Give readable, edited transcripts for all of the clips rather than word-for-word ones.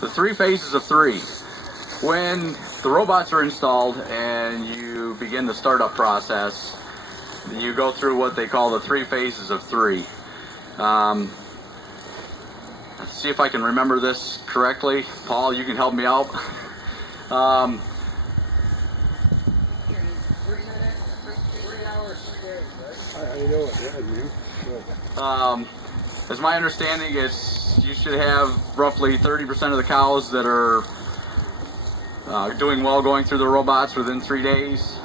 The 3 phases of 3. When the robots are installed and you begin the startup process, you go through what they call the 3 phases of 3. Let's see if I can remember this correctly. Paul, you can help me out. As my understanding, you should have roughly 30% of the cows that are doing well going through the robots within 3 days.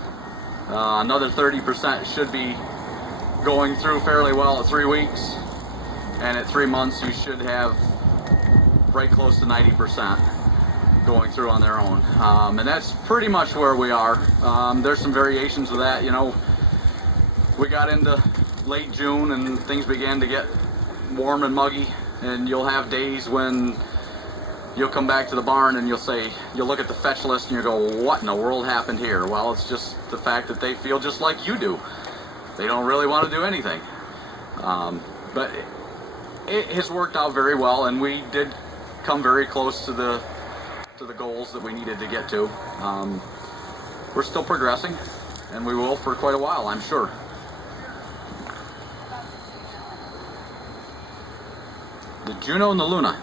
Another 30% should be going through fairly well at 3 weeks. And at 3 months, you should have right close to 90% going through on their own. And that's pretty much where we are. There's some variations of that. You know, we got into late June and things began to get warm and muggy, and you'll have days when you'll come back to the barn and you'll look at the fetch list and you go, what in the world happened here? Well, it's just the fact that they feel just like you do. They don't really want to do anything. But it has worked out very well, and we did come very close to the goals that we needed to get to. We're still progressing, and we will for quite a while, I'm sure. The Juno and the Luna.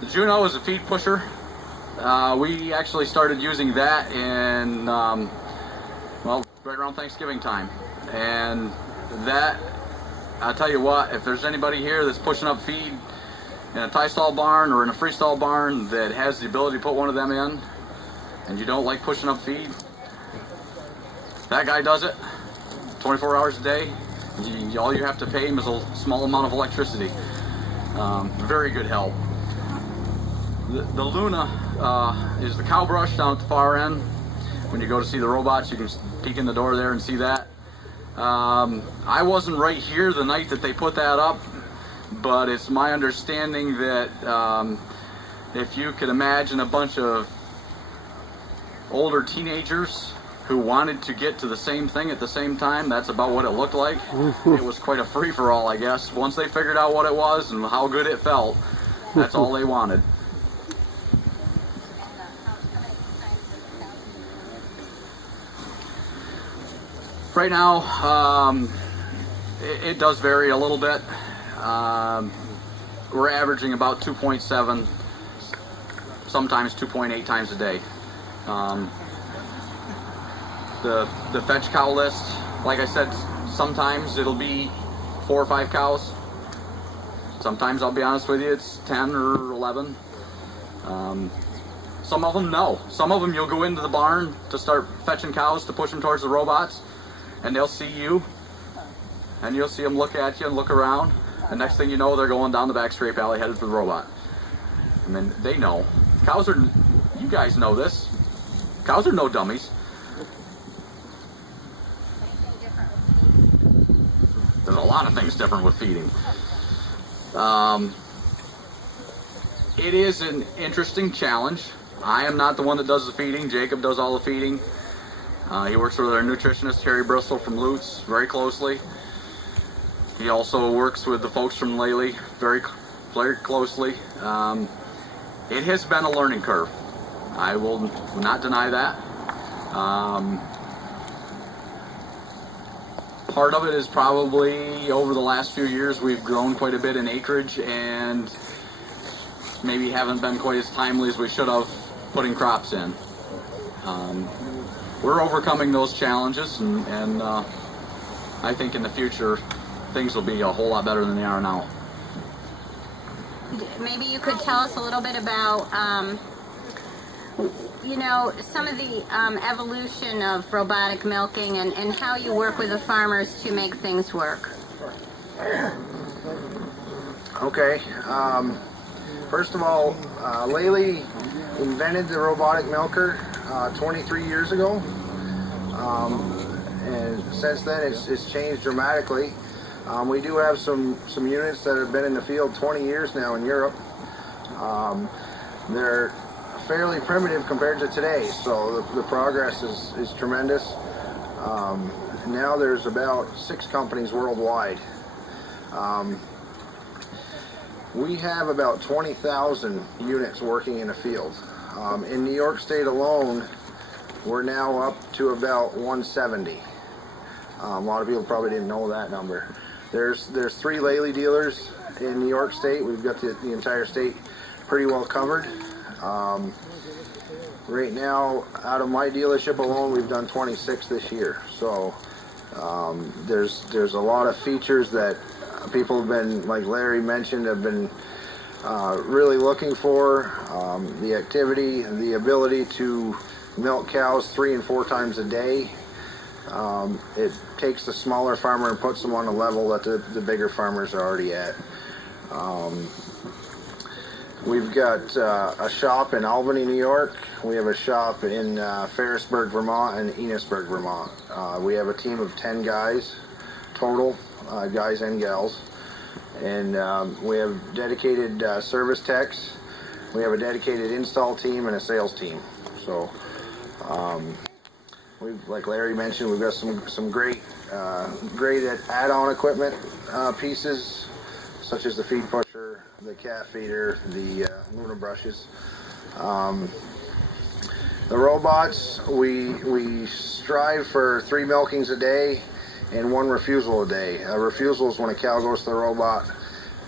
The Juno is a feed pusher. We actually started using that in, right around Thanksgiving time. And that, I'll tell you what, if there's anybody here that's pushing up feed in a tie stall barn or in a freestall barn that has the ability to put one of them in, and you don't like pushing up feed, that guy does it 24 hours a day. All you have to pay him is a small amount of electricity. Very good help. The Luna is the cow brush down at the far end. When you go to see the robots, you can peek in the door there and see that. I wasn't right here the night that they put that up, but it's my understanding that if you could imagine a bunch of older teenagers who wanted to get to the same thing at the same time, that's about what it looked like. It was quite a free-for-all, I guess. Once they figured out what it was and how good it felt, that's all they wanted. Right now, it does vary a little bit. We're averaging about 2.7, sometimes 2.8 times a day. The fetch cow list, like I said, sometimes it'll be 4 or 5 cows. Sometimes, I'll be honest with you, it's 10 or 11. Some of them, no. Some of them you'll go into the barn to start fetching cows to push them towards the robots, and they'll see you, and you'll see them look at you and look around, and next thing you know, they're going down the back scrape alley headed for the robot. I mean, they know. Cows are, you guys know this, cows are no dummies. There's a lot of things different with feeding. It is an interesting challenge. I am not the one that does the feeding. Jacob does all the feeding. He works with our nutritionist, Terry Bristol from Lutz, very closely. He also works with the folks from Lely very closely. It has been a learning curve. I will not deny that. Part of it is probably over the last few years we've grown quite a bit in acreage and maybe haven't been quite as timely as we should have putting crops in. We're overcoming those challenges, and I think in the future things will be a whole lot better than they are now. Maybe you could tell us a little bit about some of the evolution of robotic milking and how you work with the farmers to make things work. Okay. First of all, Lely invented the robotic milker 23 years ago. And since then it's changed dramatically. We do have some units that have been in the field 20 years now in Europe. They're fairly primitive compared to today, so the progress is tremendous. Now there's about 6 companies worldwide. We have about 20,000 units working in the field. In New York State alone, we're now up to about 170. A lot of people probably didn't know that number. There's 3 Lely dealers in New York State. We've got the entire state pretty well covered. Right now, out of my dealership alone, we've done 26 this year. So there's a lot of features that people have been, like Larry mentioned, have been really looking for. The activity, the ability to milk cows 3 and 4 times a day. It takes the smaller farmer and puts them on a level that the bigger farmers are already at. We've got a shop in Albany, New York. We have a shop in Ferrisburg, Vermont, and Enosburg, Vermont. We have a team of 10 guys total, guys and gals. And we have dedicated service techs. We have a dedicated install team and a sales team. So, like Larry mentioned, we've got some great add-on equipment pieces, such as the feed pusher, the calf feeder, the Luna brushes. The robots, we strive for 3 milkings a day and 1 refusal a day. A refusal is when a cow goes to the robot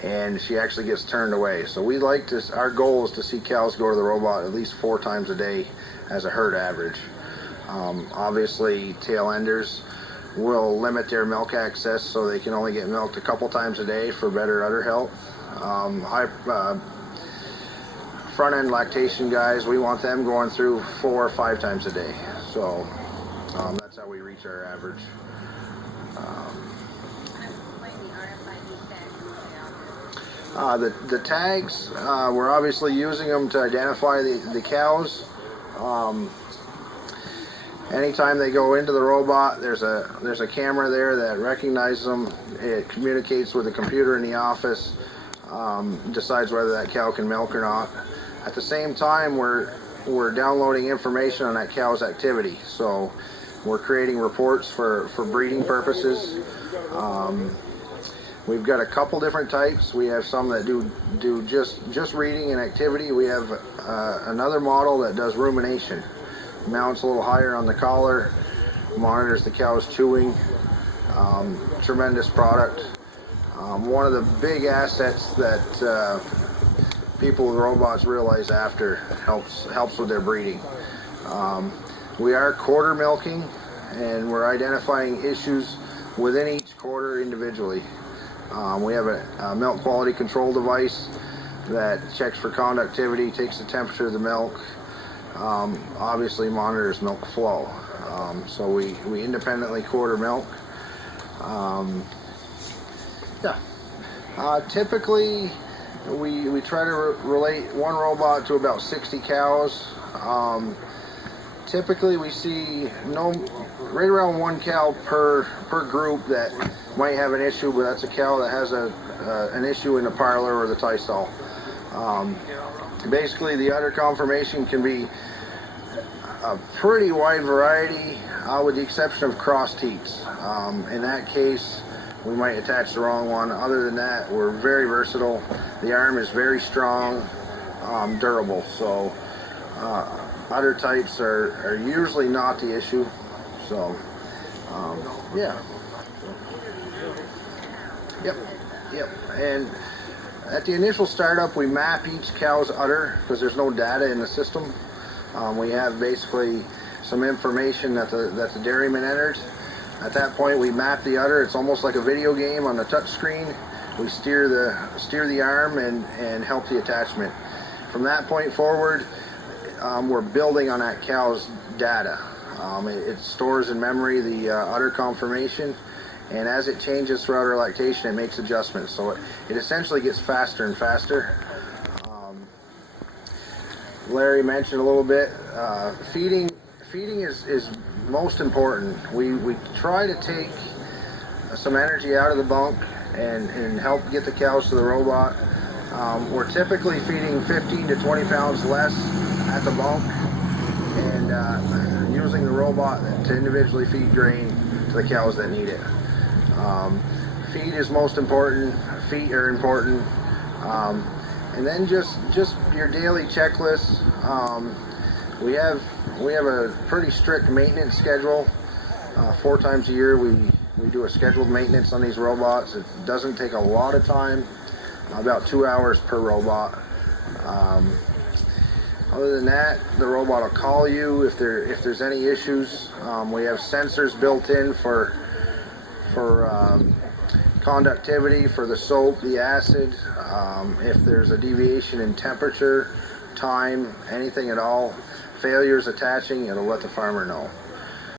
and she actually gets turned away. So we like to, our goal is to see cows go to the robot at least 4 times a day as a herd average. Obviously, tail enders will limit their milk access so they can only get milked a couple times a day for better udder health. Front end lactation guys, we want them going through 4 or 5 times a day. So that's how we reach our average. The tags, we're obviously using them to identify the cows. Anytime they go into the robot, there's a camera there that recognizes them. It communicates with the computer in the office, decides whether that cow can milk or not. At the same time, we're downloading information on that cow's activity. So we're creating reports for breeding purposes. We've got a couple different types. We have some that do just reading and activity. We have another model that does rumination. Mounts a little higher on the collar, monitors the cow's chewing. Tremendous product. One of the big assets that people with robots realize after helps with their breeding. We are quarter milking, and we're identifying issues within each quarter individually. We have a milk quality control device that checks for conductivity, takes the temperature of the milk, obviously monitors milk flow. So we independently quarter milk. Typically, we try to relate one robot to about 60 cows. Typically, we see right around 1 cow per group that might have an issue, but that's a cow that has an issue in the parlor or the tie stall. Basically, the udder conformation can be a pretty wide variety, with the exception of cross teats. In that case, we might attach the wrong one. Other than that, we're very versatile. The arm is very strong, durable. So udder types are usually not the issue. So yeah. Yep. And at the initial startup, we map each cow's udder because there's no data in the system. We have basically some information that the dairyman entered. At that point, we map the udder. It's almost like a video game on the touch screen. We steer the arm and help the attachment. From that point forward, we're building on that cow's data. It stores in memory the udder conformation, and as it changes throughout her lactation, it makes adjustments. So it essentially gets faster and faster. Larry mentioned a little bit, feeding is most important. We try to take some energy out of the bunk and help get the cows to the robot. We're typically feeding 15 to 20 pounds less at the bunk and using the robot to individually feed grain to the cows that need it. Feed is most important. Feet are important. And then just your daily checklist. We have a pretty strict maintenance schedule. 4 times a year we do a scheduled maintenance on these robots. It doesn't take a lot of time, about 2 hours per robot. Other than that, the robot will call you if there's any issues. We have sensors built in for conductivity, for the soap, the acid. If there's a deviation in temperature, time, anything at all, failures attaching, it'll let the farmer know.